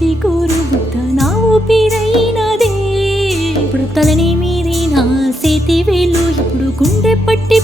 చిలిపి కోరు బుట్ట నా ఊపిరైనదే ఇప్పుడు తలని మీది నా చేతి వేలు ఇప్పుడు గుండె పట్టి